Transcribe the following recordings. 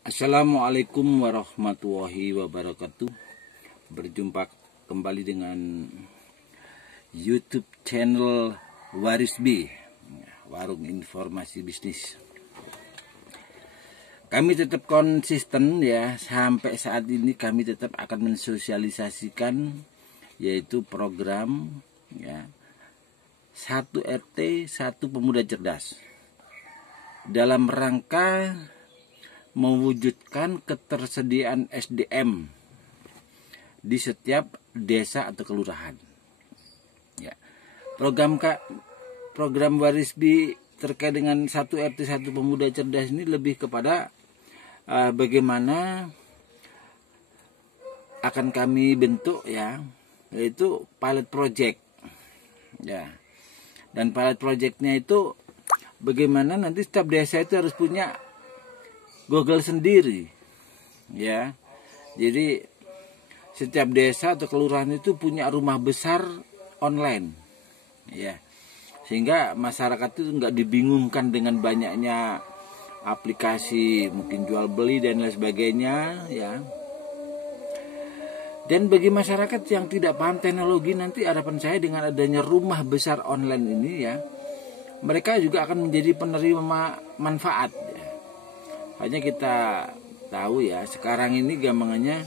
Assalamualaikum warahmatullahi wabarakatuh. Berjumpa kembali dengan YouTube channel Warisbi, Warung Informasi Bisnis. Kami tetap konsisten ya, sampai saat ini kami tetap akan mensosialisasikan yaitu program ya 1 RT 1 Pemuda Cerdas dalam rangka mewujudkan ketersediaan SDM di setiap desa atau kelurahan. Ya. Program Warisbi terkait dengan 1 RT 1 Pemuda Cerdas ini lebih kepada bagaimana akan kami bentuk ya, yaitu pilot project. Ya. Dan pilot projectnya itu bagaimana nanti setiap desa itu harus punya Google sendiri ya. Jadi setiap desa atau kelurahan itu punya rumah besar online ya, sehingga masyarakat itu nggak dibingungkan dengan banyaknya aplikasi mungkin jual beli dan lain sebagainya ya. Dan bagi masyarakat yang tidak paham teknologi, nanti harapan saya dengan adanya rumah besar online ini ya, mereka juga akan menjadi penerima manfaat ya. Hanya kita tahu ya, sekarang ini gampangannya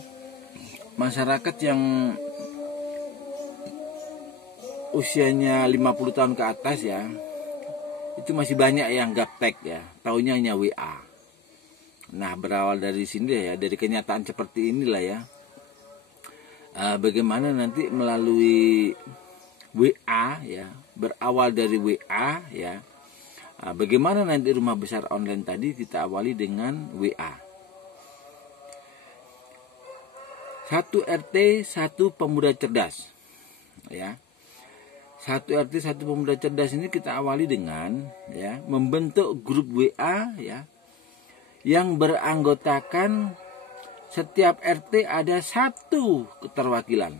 masyarakat yang usianya 50 tahun ke atas ya, itu masih banyak yang gaptek ya, taunya hanya WA. Nah, berawal dari sini ya, dari kenyataan seperti inilah ya, bagaimana nanti melalui WA ya, berawal dari WA ya, bagaimana nanti rumah besar online tadi kita awali dengan WA. 1 RT 1 Pemuda Cerdas. Ya. 1 RT 1 Pemuda Cerdas ini kita awali dengan ya, membentuk grup WA ya, yang beranggotakan setiap RT ada 1 keterwakilan.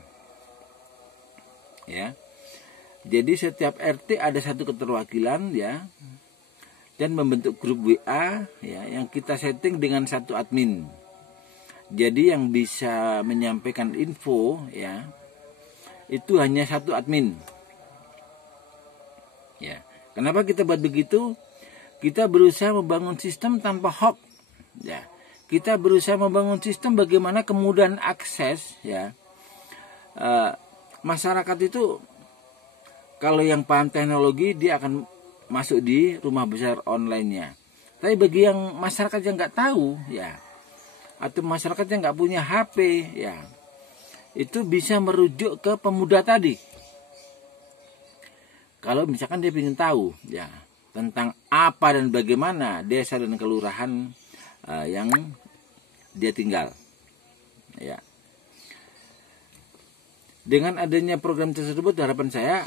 Ya. Jadi setiap RT ada 1 keterwakilan ya, dan membentuk grup WA ya, yang kita setting dengan 1 admin. Jadi yang bisa menyampaikan info ya, itu hanya 1 admin. Ya. Kenapa kita buat begitu? Kita berusaha membangun sistem tanpa hoax ya. Kita berusaha membangun sistem bagaimana kemudahan akses ya. Masyarakat itu kalau yang paham teknologi dia akan masuk di rumah besar online-nya. Tapi bagi yang masyarakat yang nggak tahu ya, atau masyarakat yang nggak punya HP ya, itu bisa merujuk ke pemuda tadi. Kalau misalkan dia ingin tahu ya tentang apa dan bagaimana desa dan kelurahan yang dia tinggal ya. Dengan adanya program tersebut, harapan saya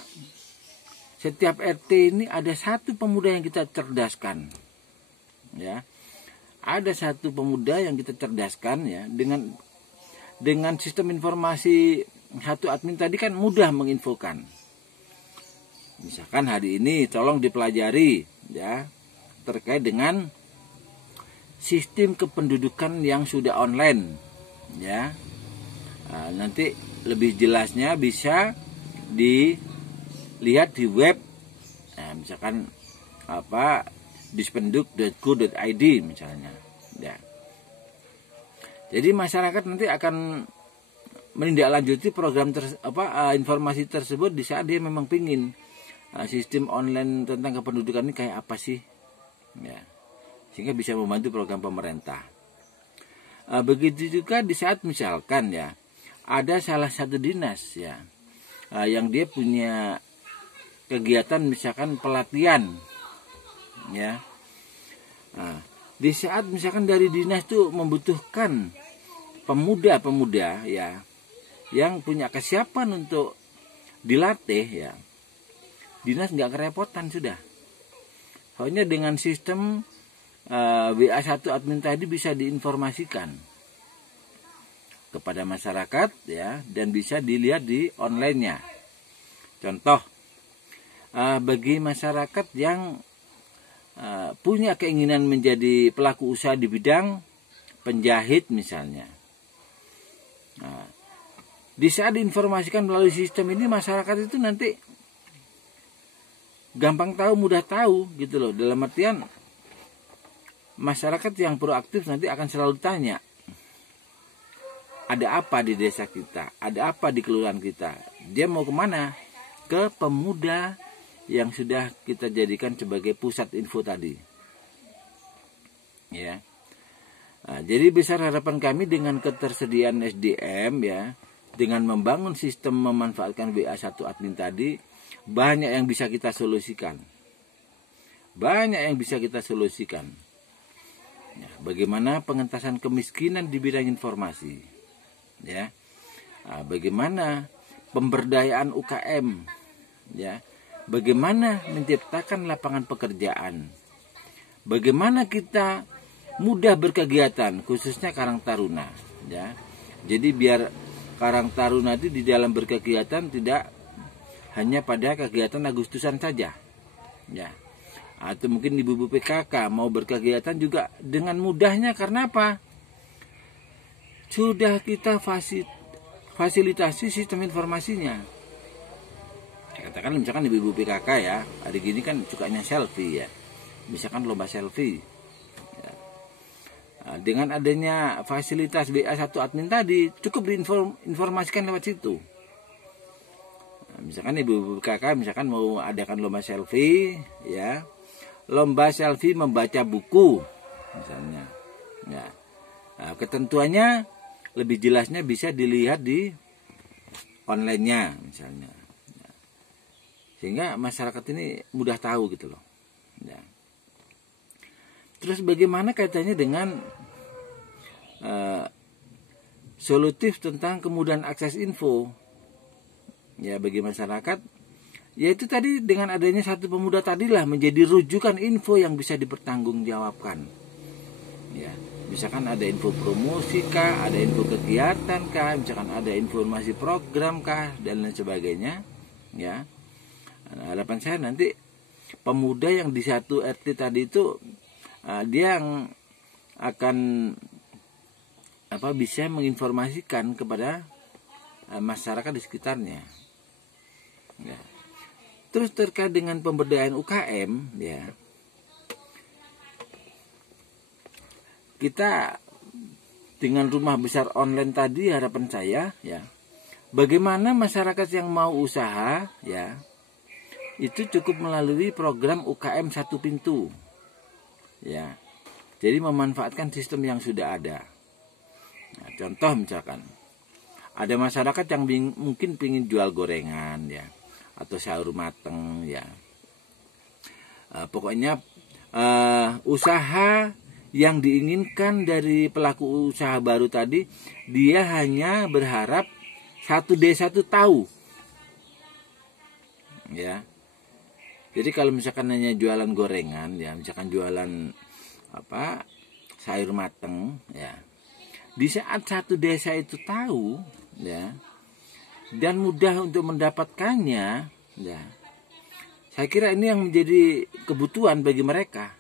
setiap RT ini ada 1 pemuda yang kita cerdaskan ya. Ada 1 pemuda yang kita cerdaskan ya, dengan sistem informasi 1 admin tadi kan mudah menginfokan. Misalkan hari ini tolong dipelajari ya terkait dengan sistem kependudukan yang sudah online ya. Nanti lebih jelasnya bisa dilihat di web, misalkan apa, dispenduk.go.id misalnya ya. Jadi masyarakat nanti akan menindaklanjuti program informasi tersebut di saat dia memang pingin sistem online tentang kependudukan ini kayak apa sih ya, sehingga bisa membantu program pemerintah. Begitu juga di saat misalkan ya ada salah satu dinas ya yang dia punya kegiatan misalkan pelatihan ya. Di saat misalkan dari dinas itu membutuhkan pemuda-pemuda ya yang punya kesiapan untuk dilatih ya, dinas nggak kerepotan sudah. Soalnya dengan sistem WA 1 admin tadi bisa diinformasikan kepada masyarakat ya, dan bisa dilihat di online-nya. Contoh, bagi masyarakat yang punya keinginan menjadi pelaku usaha di bidang penjahit misalnya. Nah, di saat diinformasikan melalui sistem ini, masyarakat itu nanti gampang tahu, mudah tahu gitu loh. Dalam artian masyarakat yang proaktif nanti akan selalu tanya, ada apa di desa kita, ada apa di kelurahan kita. Dia mau kemana? Ke pemuda yang sudah kita jadikan sebagai pusat info tadi. Ya. Nah, jadi besar harapan kami dengan ketersediaan SDM ya, dengan membangun sistem memanfaatkan BA1 admin tadi, banyak yang bisa kita solusikan. Banyak yang bisa kita solusikan. Ya, bagaimana pengentasan kemiskinan di bidang informasi, ya. Nah, bagaimana pemberdayaan UKM, ya. Bagaimana menciptakan lapangan pekerjaan. Bagaimana kita mudah berkegiatan, khususnya Karang Taruna, ya. Jadi biar Karang Taruna itu di dalam berkegiatan tidak hanya pada kegiatan Agustusan saja, ya. Atau mungkin ibu-ibu PKK mau berkegiatan juga dengan mudahnya, karena apa? Sudah kita fasilitasi sistem informasinya. Katakan misalkan ibu-ibu PKK ya, hari gini kan sukanya selfie ya, misalkan lomba selfie. Nah, dengan adanya fasilitas BA1 admin tadi, cukup diinformasikan lewat situ. Nah, misalkan ibu kakak misalkan mau adakan lomba selfie, ya, lomba selfie membaca buku, misalnya. Ya. Nah, ketentuannya lebih jelasnya bisa dilihat di online-nya, misalnya. Nah, sehingga masyarakat ini mudah tahu gitu loh. Ya. Terus bagaimana kaitannya dengan solutif tentang kemudahan akses info ya bagi masyarakat? Yaitu tadi dengan adanya satu pemuda tadilah menjadi rujukan info yang bisa dipertanggungjawabkan. Ya, misalkan ada info promosi kah, ada info kegiatan kah, misalkan ada informasi program kah, dan lain sebagainya. Ya, nah, harapan saya nanti pemuda yang di satu RT tadi itu dia yang akan bisa menginformasikan kepada masyarakat di sekitarnya. Ya. Terus terkait dengan pemberdayaan UKM, ya, kita dengan rumah besar online tadi, harapan saya, ya, bagaimana masyarakat yang mau usaha, ya, itu cukup melalui program UKM satu pintu. Ya, jadi memanfaatkan sistem yang sudah ada. Nah, contoh misalkan ada masyarakat yang mungkin ingin jual gorengan, ya, atau sayur mateng, ya. Pokoknya usaha yang diinginkan dari pelaku usaha baru tadi, dia hanya berharap satu desa itu tahu, ya. Jadi kalau misalkan hanya jualan gorengan, ya, misalkan jualan sayur mateng, ya, di saat satu desa itu tahu, ya, dan mudah untuk mendapatkannya, ya, saya kira ini yang menjadi kebutuhan bagi mereka.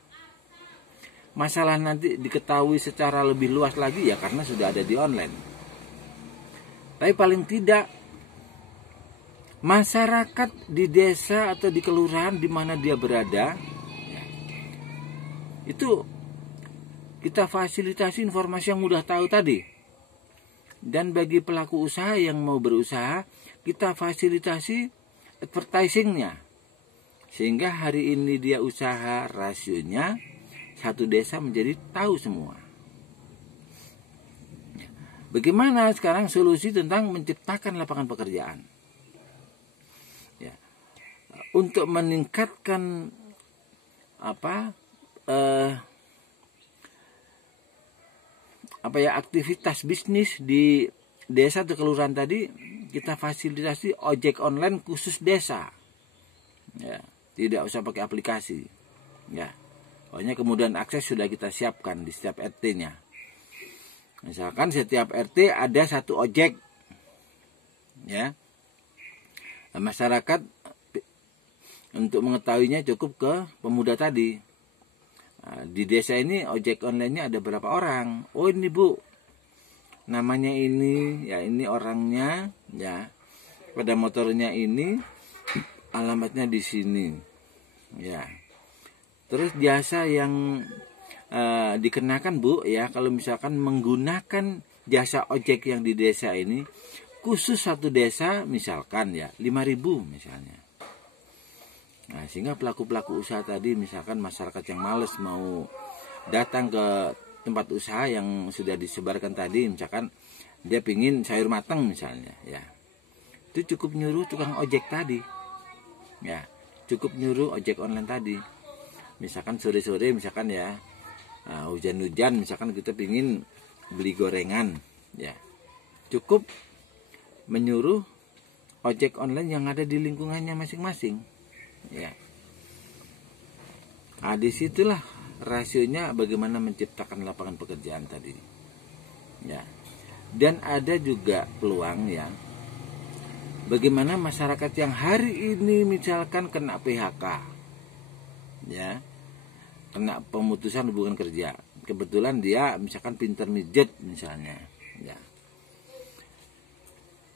Masalah nanti diketahui secara lebih luas lagi ya karena sudah ada di online. Tapi paling tidak masyarakat di desa atau di kelurahan di mana dia berada, ya, itu kita fasilitasi informasi yang mudah tahu tadi. Dan bagi pelaku usaha yang mau berusaha, kita fasilitasi advertisingnya. Sehingga hari ini dia usaha, rasionya satu desa menjadi tahu semua. Bagaimana sekarang solusi tentang menciptakan lapangan pekerjaan? Ya, untuk meningkatkan aktivitas bisnis di desa atau kelurahan tadi, kita fasilitasi ojek online khusus desa. Ya, tidak usah pakai aplikasi. Ya. Pokoknya kemudian akses sudah kita siapkan di setiap RT-nya. Misalkan setiap RT ada satu ojek. Ya. Nah, masyarakat untuk mengetahuinya cukup ke pemuda tadi. Di desa ini ojek online-nya ada berapa orang? Oh ini Bu, namanya ini, ya ini orangnya, ya pada motornya ini, alamatnya di sini, ya. Terus jasa yang dikenakan Bu, ya kalau misalkan menggunakan jasa ojek yang di desa ini, khusus satu desa misalkan ya 5.000 misalnya. Nah, sehingga pelaku-pelaku usaha tadi, misalkan masyarakat yang males mau datang ke tempat usaha yang sudah disebarkan tadi, misalkan dia pingin sayur matang misalnya, ya itu cukup nyuruh tukang ojek tadi, ya cukup nyuruh ojek online tadi. Misalkan sore-sore misalkan ya hujan-hujan, misalkan kita pingin beli gorengan, ya cukup menyuruh ojek online yang ada di lingkungannya masing-masing, ya. Nah, disitulah rasionya bagaimana menciptakan lapangan pekerjaan tadi, ya. Dan ada juga peluang ya, bagaimana masyarakat yang hari ini misalkan kena PHK, ya, kena pemutusan hubungan kerja, kebetulan dia misalkan pinter mijet misalnya, ya.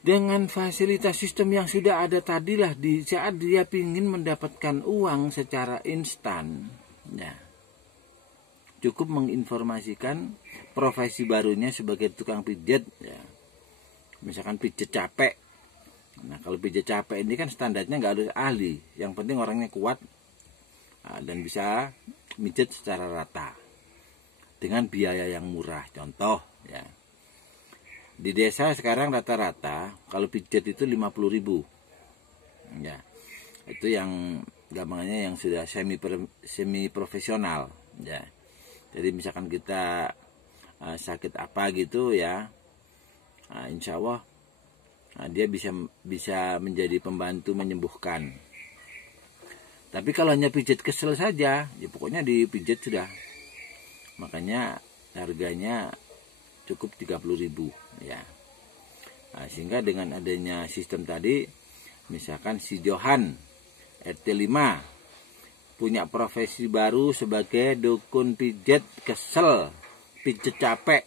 Dengan fasilitas sistem yang sudah ada tadilah, di saat dia ingin mendapatkan uang secara instan, ya, cukup menginformasikan profesi barunya sebagai tukang pijat, ya. Misalkan pijat capek. Nah, kalau pijat capek ini kan standarnya nggak harus ahli, yang penting orangnya kuat dan bisa mijet secara rata dengan biaya yang murah. Contoh, ya. Di desa sekarang rata-rata kalau pijat itu 50.000, ya. Itu yang gampangnya yang sudah semi profesional, ya. Jadi misalkan kita sakit apa gitu ya, insya Allah dia bisa menjadi pembantu menyembuhkan. Tapi kalau hanya pijat kesel saja, ya pokoknya dipijat sudah. Makanya harganya cukup 30.000, ya. Nah, sehingga dengan adanya sistem tadi, misalkan si Johan RT 5 punya profesi baru sebagai dukun pijat kesel, pijat capek,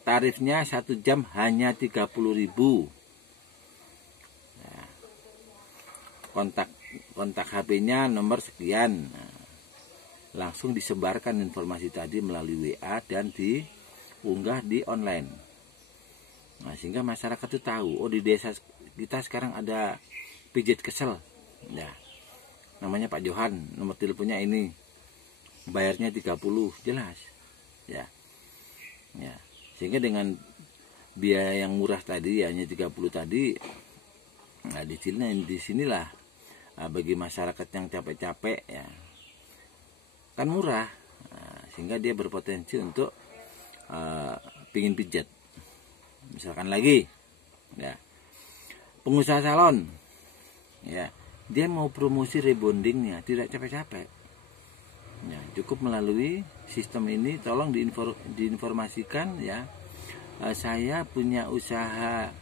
tarifnya 1 jam hanya 30.000. Nah, kontak HP-nya nomor sekian. Nah, langsung disebarkan informasi tadi melalui WA dan diunggah di online. Nah, sehingga masyarakat itu tahu, oh di desa kita sekarang ada pijat kesel, ya. Namanya Pak Johan, nomor teleponnya ini, bayarnya 30, jelas, ya. Ya, sehingga dengan biaya yang murah tadi, hanya 30 tadi, nah disinilah bagi masyarakat yang capek-capek, ya, kan murah, nah, sehingga dia berpotensi untuk pingin pijat. Misalkan lagi, ya, pengusaha salon, ya, dia mau promosi rebondingnya tidak capek-capek, ya, cukup melalui sistem ini. Tolong diinformasikan, ya, saya punya usaha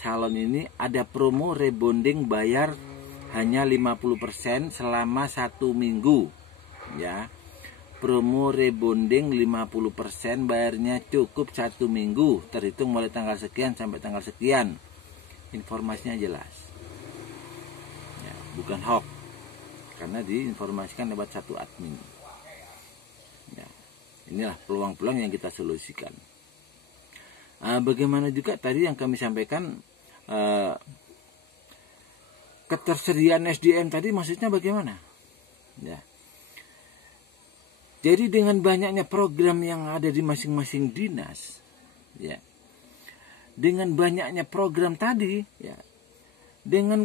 salon ini, ada promo rebonding bayar hanya 50% selama 1 minggu, ya. Promo rebonding 50%, bayarnya cukup 1 minggu, terhitung mulai tanggal sekian sampai tanggal sekian. Informasinya jelas, ya, bukan hoax, karena diinformasikan lewat satu admin, ya. Inilah peluang-peluang yang kita solusikan. Bagaimana juga tadi yang kami sampaikan, ketersediaan SDM tadi, maksudnya bagaimana, ya. Jadi dengan banyaknya program yang ada di masing-masing dinas, ya, dengan banyaknya program tadi, ya, dengan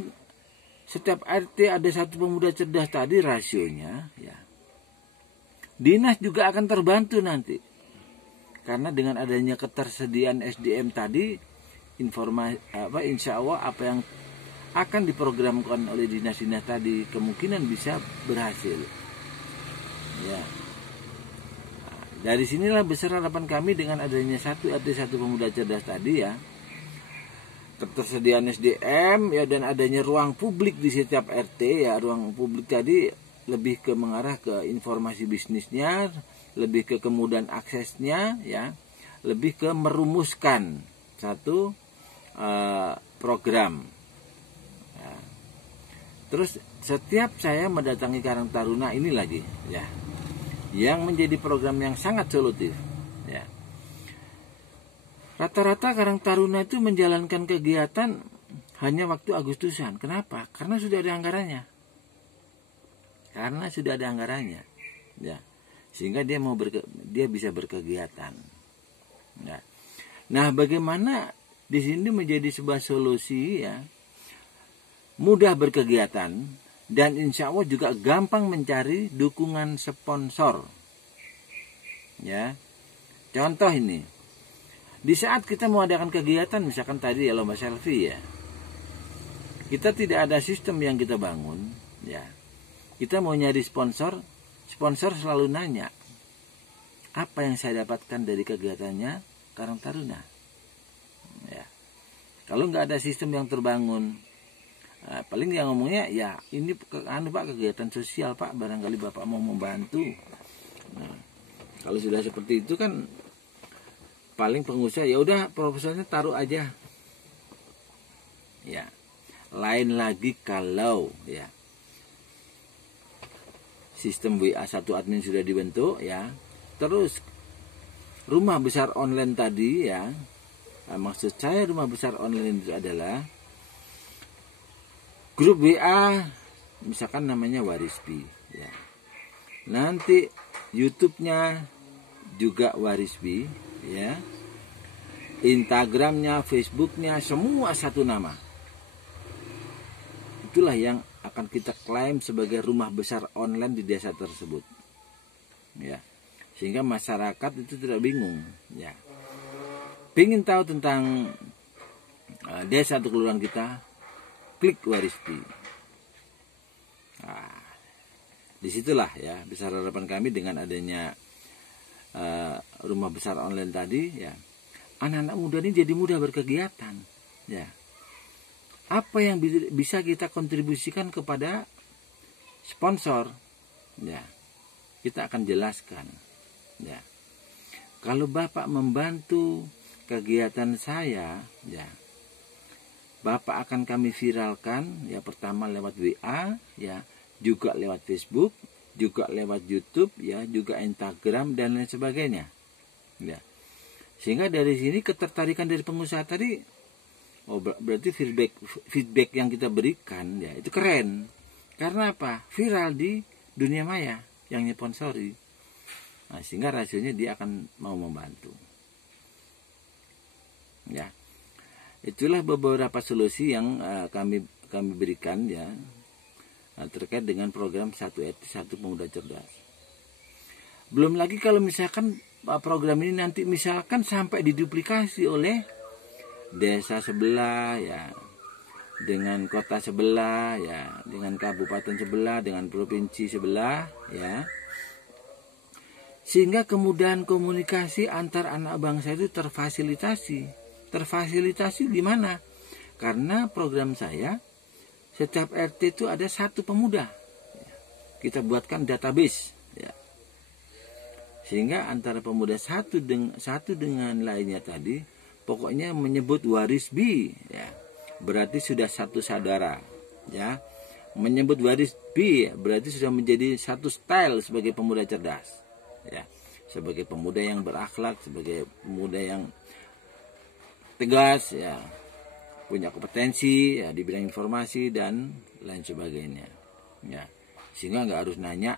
setiap RT ada 1 pemuda cerdas tadi rasionya, ya, dinas juga akan terbantu nanti. Karena dengan adanya ketersediaan SDM tadi, insya Allah apa yang akan diprogramkan oleh dinas-dinas tadi kemungkinan bisa berhasil, ya. Dari sinilah besar harapan kami dengan adanya 1 RT 1 pemuda cerdas tadi, ya, ketersediaan SDM, ya, dan adanya ruang publik di setiap RT, ya. Ruang publik tadi lebih ke mengarah ke informasi bisnisnya, lebih ke kemudahan aksesnya, ya, lebih ke merumuskan satu program. Ya. Terus setiap saya mendatangi Karang Taruna ini lagi, ya, yang menjadi program yang sangat solutif, ya. Rata-rata Karang Taruna itu menjalankan kegiatan hanya waktu Agustusan. Kenapa? Karena sudah ada anggarannya. Ya. Sehingga dia bisa berkegiatan. Ya. Nah, bagaimana di sini menjadi sebuah solusi, ya, mudah berkegiatan dan insya Allah juga gampang mencari dukungan sponsor. Ya, contoh ini, di saat kita mengadakan kegiatan, misalkan tadi ya lomba selfie, ya, kita tidak ada sistem yang kita bangun, ya. Kita mau nyari sponsor selalu nanya, apa yang saya dapatkan dari kegiatannya Karang Taruna? Ya. Kalau nggak ada sistem yang terbangun, paling yang ngomongnya, ya ini Pak kegiatan sosial Pak, barangkali Bapak mau membantu. Nah, kalau sudah seperti itu kan paling pengusaha ya udah proposalnya taruh aja. Ya. Lain lagi kalau, ya, sistem WA1 admin sudah dibentuk, ya. Terus rumah besar online tadi, ya. Maksud saya rumah besar online itu adalah grup WA, misalkan namanya Warisbi, ya. Nanti YouTube-nya juga Warisbi, ya. Instagramnya, Facebooknya, semua satu nama. Itulah yang akan kita klaim sebagai rumah besar online di desa tersebut, ya, sehingga masyarakat itu tidak bingung, ya. Pengen tahu tentang desa atau kelurahan kita, klik Warisbi. Nah, disitulah, ya, besar harapan kami dengan adanya rumah besar online tadi, ya, anak-anak muda ini jadi mudah berkegiatan, ya. Apa yang bisa kita kontribusikan kepada sponsor, ya, kita akan jelaskan, ya. Kalau Bapak membantu kegiatan saya, ya, Bapak akan kami viralkan, ya, pertama lewat WA, ya, juga lewat Facebook, juga lewat YouTube, ya, juga Instagram dan lain sebagainya, ya. Sehingga dari sini ketertarikan dari pengusaha tadi, oh, berarti feedback yang kita berikan, ya, itu keren. Karena apa? Viral di dunia maya yang nyponsori. Nah, sehingga rasionya dia akan mau membantu. Ya. Itulah beberapa solusi yang kami berikan, ya, terkait dengan program 1RT1 Pemuda Cerdas. Belum lagi kalau misalkan program ini nanti misalkan sampai diduplikasi oleh desa sebelah, ya, dengan kota sebelah, ya, dengan kabupaten sebelah, dengan provinsi sebelah, ya, sehingga kemudahan komunikasi antar anak bangsa itu terfasilitasi di mana? Karena program saya setiap RT itu ada satu pemuda, kita buatkan database, ya, sehingga antara pemuda satu dengan lainnya tadi pokoknya menyebut Warisbi, ya, berarti sudah satu saudara, ya. Menyebut Warisbi, ya, berarti sudah menjadi satu style sebagai pemuda cerdas, ya, sebagai pemuda yang berakhlak, sebagai pemuda yang tegas, ya, punya kompetensi, ya, di bidang informasi dan lain sebagainya, ya. Sehingga nggak harus nanya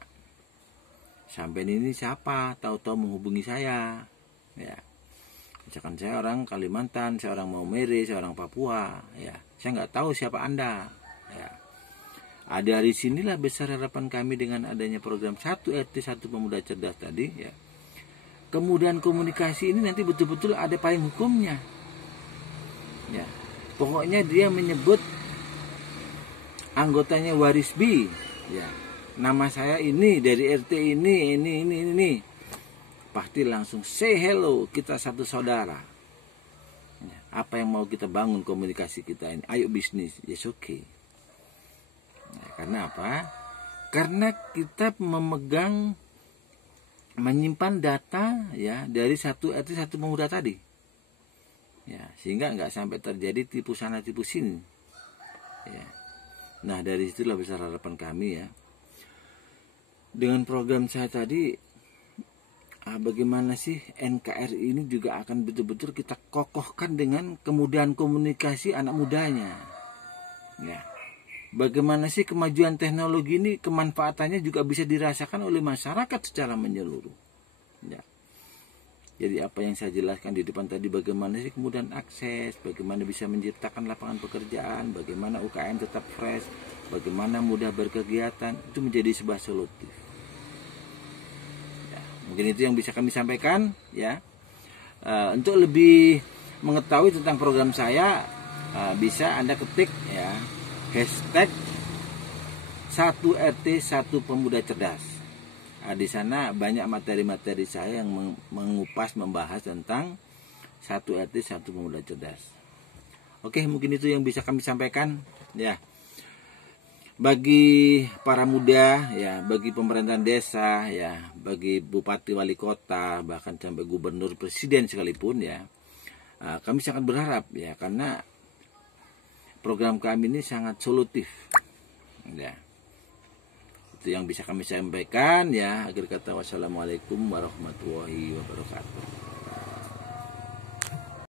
sampai ini siapa, tahu-tahu menghubungi saya, ya. Misalkan saya orang Kalimantan, saya orang Maumere, saya orang Papua, ya, saya nggak tahu siapa Anda, ya. Dari sinilah besar harapan kami dengan adanya program 1RT1 Pemuda Cerdas tadi, ya. Kemudian komunikasi ini nanti betul-betul ada payung hukumnya, ya. Pokoknya dia menyebut anggotanya Warisbi, ya, nama saya ini dari RT ini. Pasti langsung say hello, kita satu saudara. Apa yang mau kita bangun komunikasi kita ini? Ayo bisnis, yes, okay. Nah, karena apa? Karena kita menyimpan data ya dari satu RT satu pemuda tadi. Ya, sehingga nggak sampai terjadi tipu sana tipu sini. Ya. Nah, dari situlah besar harapan kami ya. Dengan program saya tadi, bagaimana sih NKRI ini juga akan betul-betul kita kokohkan dengan kemudahan komunikasi anak mudanya. Ya. Bagaimana sih kemajuan teknologi ini kemanfaatannya juga bisa dirasakan oleh masyarakat secara menyeluruh. Ya. Jadi apa yang saya jelaskan di depan tadi, bagaimana sih kemudahan akses, bagaimana bisa menciptakan lapangan pekerjaan, bagaimana UKM tetap fresh, bagaimana mudah berkegiatan, itu menjadi sebuah solutif. Ya, mungkin itu yang bisa kami sampaikan ya. Untuk lebih mengetahui tentang program saya, bisa Anda ketik ya hashtag 1RT 1 Pemuda Cerdas. Di sana banyak materi-materi saya yang mengupas, membahas tentang 1RT 1 Pemuda Cerdas. Oke, mungkin itu yang bisa kami sampaikan ya. Bagi para muda ya, bagi pemerintahan desa ya, bagi bupati, wali kota, bahkan sampai gubernur, presiden sekalipun ya, kami sangat berharap ya, karena program kami ini sangat solutif ya. Itu yang bisa kami sampaikan ya. Akhir kata, wassalamualaikum warahmatullahi wabarakatuh.